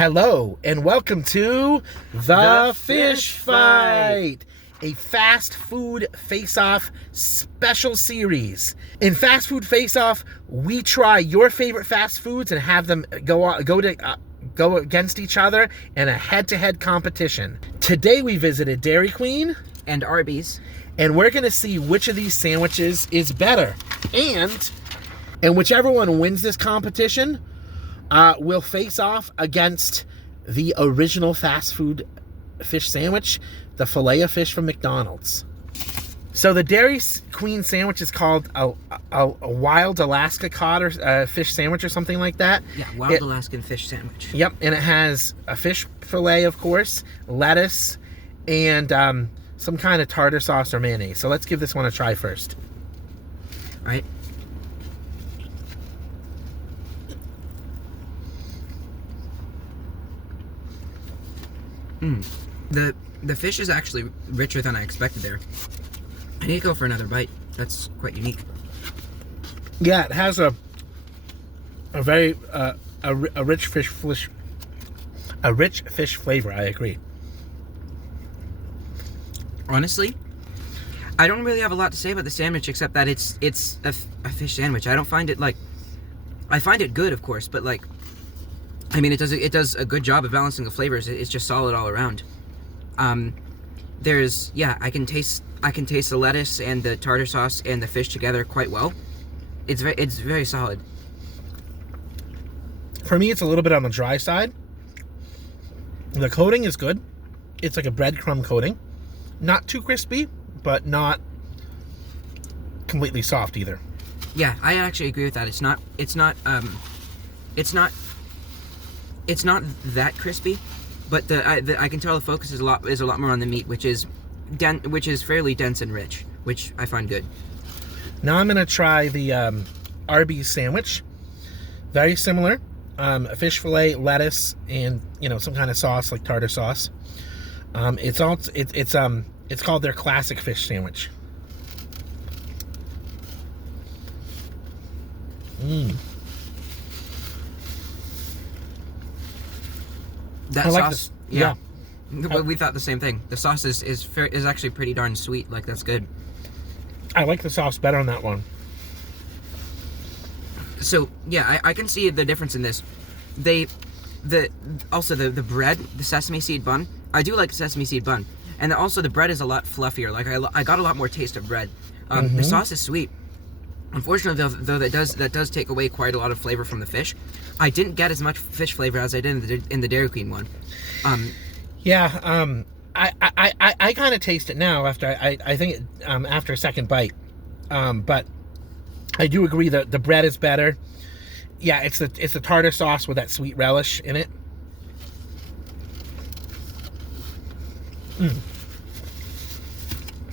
Hello, and welcome to The Fish Fight, a fast food face-off special series. In Fast Food Face-Off, we try your favorite fast foods and have them go against each other in a head-to-head competition. Today we visited Dairy Queen and Arby's, and we're going to see which of these sandwiches is better. And whichever one wins this competition will face off against the original fast food fish sandwich, the Filet-o-Fish from McDonald's. So the Dairy Queen sandwich is called a wild Alaska cod or fish sandwich or something like that. Yeah, wild Alaskan fish sandwich. Yep, and it has a fish fillet, of course, lettuce, and some kind of tartar sauce or mayonnaise. So let's give this one a try first. All right. The fish is actually richer than I expected there. I need to go for another bite. That's quite unique. Yeah, it has a very a rich fish flavor. I agree. Honestly, I don't really have a lot to say about the sandwich except that it's a fish sandwich. I don't find it I find it good, of course, but I mean, it does a good job of balancing the flavors. It's just solid all around. I can taste the lettuce and the tartar sauce and the fish together quite well. It's very solid. For me, it's a little bit on the dry side. The coating is good. It's like a breadcrumb coating. Not too crispy, but not completely soft either. Yeah, I actually agree with that. It's not that crispy, but I can tell the focus is a lot more on the meat, which is fairly dense and rich, which I find good. Now I'm gonna try the Arby's sandwich. Very similar, a fish fillet, lettuce, and some kind of sauce like tartar sauce. It's called their classic fish sandwich. That I sauce, like this. Yeah. We thought the same thing. The sauce is actually pretty darn sweet. That's good. I like the sauce better on that one. So yeah, I can see the difference in this. Also the bread, the sesame seed bun. I do like the sesame seed bun, and also the bread is a lot fluffier. I got a lot more taste of bread. The sauce is sweet. Unfortunately, though, that does take away quite a lot of flavor from the fish. I didn't get as much fish flavor as I did in the Dairy Queen one. I kind of taste it now after I think after a second bite. But I do agree that the bread is better. Yeah, it's the tartar sauce with that sweet relish in it.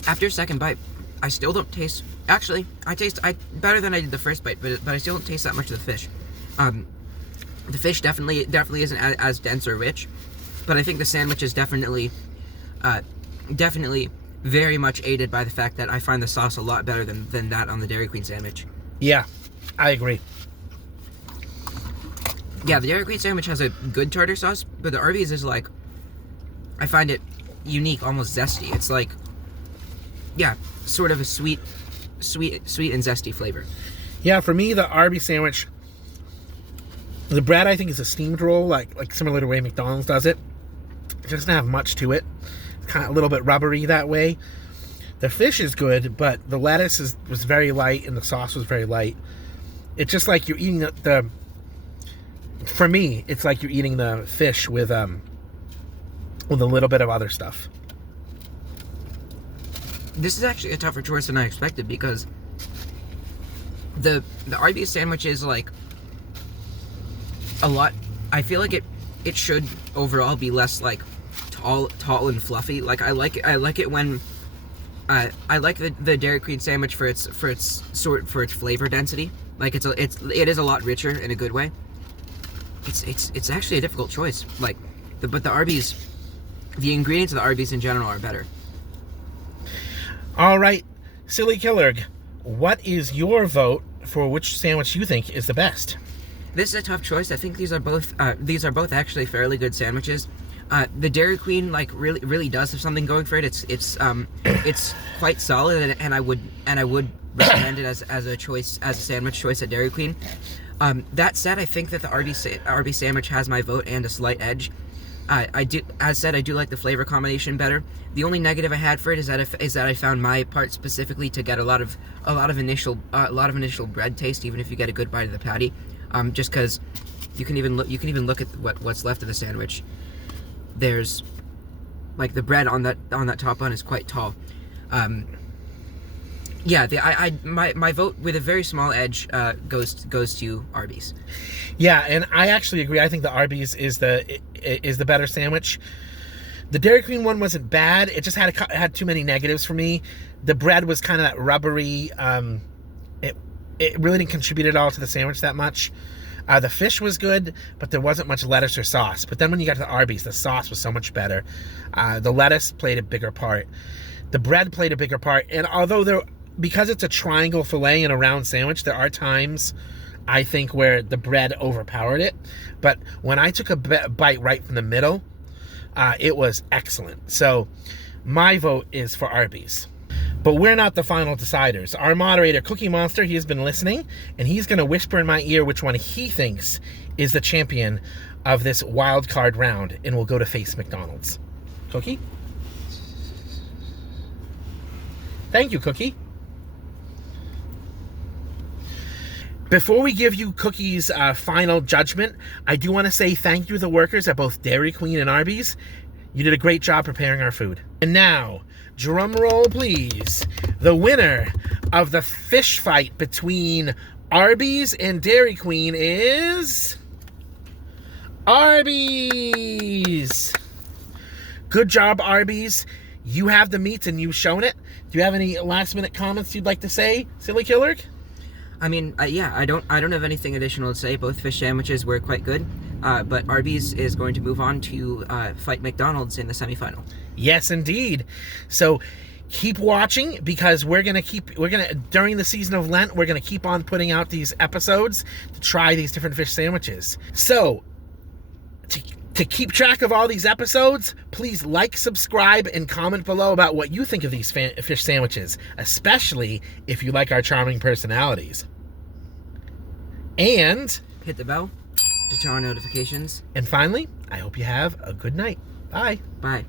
After a second bite, I still don't taste. Actually, I taste better than I did the first bite, but I still don't taste that much of the fish. The fish definitely isn't as dense or rich, but I think the sandwich is definitely very much aided by the fact that I find the sauce a lot better than that on the Dairy Queen sandwich. Yeah, I agree. Yeah, the Dairy Queen sandwich has a good tartar sauce, but the Arby's is I find it unique, almost zesty. It's sort of a sweet and zesty flavor. Yeah, for me, the Arby's sandwich, the bread I think is a steamed roll, like similar to the way McDonald's does it. It doesn't have much to it. It's kind of a little bit rubbery that way. The fish is good, but the lettuce was very light and the sauce was very light. It's just like you're eating for me, it's like you're eating the fish with a little bit of other stuff. This is actually a tougher choice than I expected because the Arby's sandwich is a lot. I feel like it should overall be less tall and fluffy. I like it when I like the Dairy Queen sandwich for its flavor density. It is a lot richer in a good way. It's actually a difficult choice. But the Arby's, the ingredients of the Arby's in general are better. All right, Silly Killerg, what is your vote for which sandwich you think is the best? This is a tough choice. I think these are both actually fairly good sandwiches. The Dairy Queen really does have something going for it. It's quite solid, and I would recommend it as a sandwich choice at Dairy Queen. That said, I think that the Arby sandwich has my vote and a slight edge. I do like the flavor combination better. The only negative I had for it is that I found my part specifically to get a lot of initial bread taste, even if you get a good bite of the patty. Just because you can even look at what's left of the sandwich. There's like the bread on that top bun is quite tall. My vote with a very small edge goes to Arby's. Yeah, and I actually agree. I think the Arby's is the better sandwich. The Dairy Queen one wasn't bad. It just had too many negatives for me. The bread was kind of that rubbery. It really didn't contribute at all to the sandwich that much. The fish was good, but there wasn't much lettuce or sauce. But then when you got to the Arby's, the sauce was so much better. The lettuce played a bigger part. The bread played a bigger part. And although because it's a triangle fillet and a round sandwich, there are times, I think, where the bread overpowered it. But when I took a bite right from the middle, it was excellent. So my vote is for Arby's. But we're not the final deciders. Our moderator, Cookie Monster, he has been listening, and he's going to whisper in my ear which one he thinks is the champion of this wild card round, and we'll go to face McDonald's. Cookie? Thank you, Cookie. Before we give you Cookie's final judgment, I do want to say thank you to the workers at both Dairy Queen and Arby's. You did a great job preparing our food. And now, drum roll please, the winner of the fish fight between Arby's and Dairy Queen is Arby's. Good job, Arby's. You have the meats and you've shown it. Do you have any last minute comments you'd like to say, Silly Killer? I mean, I don't have anything additional to say. Both fish sandwiches were quite good, but Arby's is going to move on to fight McDonald's in the semifinal. Yes, indeed. So keep watching, because during the season of Lent, we're gonna keep on putting out these episodes to try these different fish sandwiches. So to keep track of all these episodes, please like, subscribe, and comment below about what you think of these fish sandwiches, especially if you like our charming personalities. And hit the bell to turn on notifications. And finally, I hope you have a good night. Bye. Bye.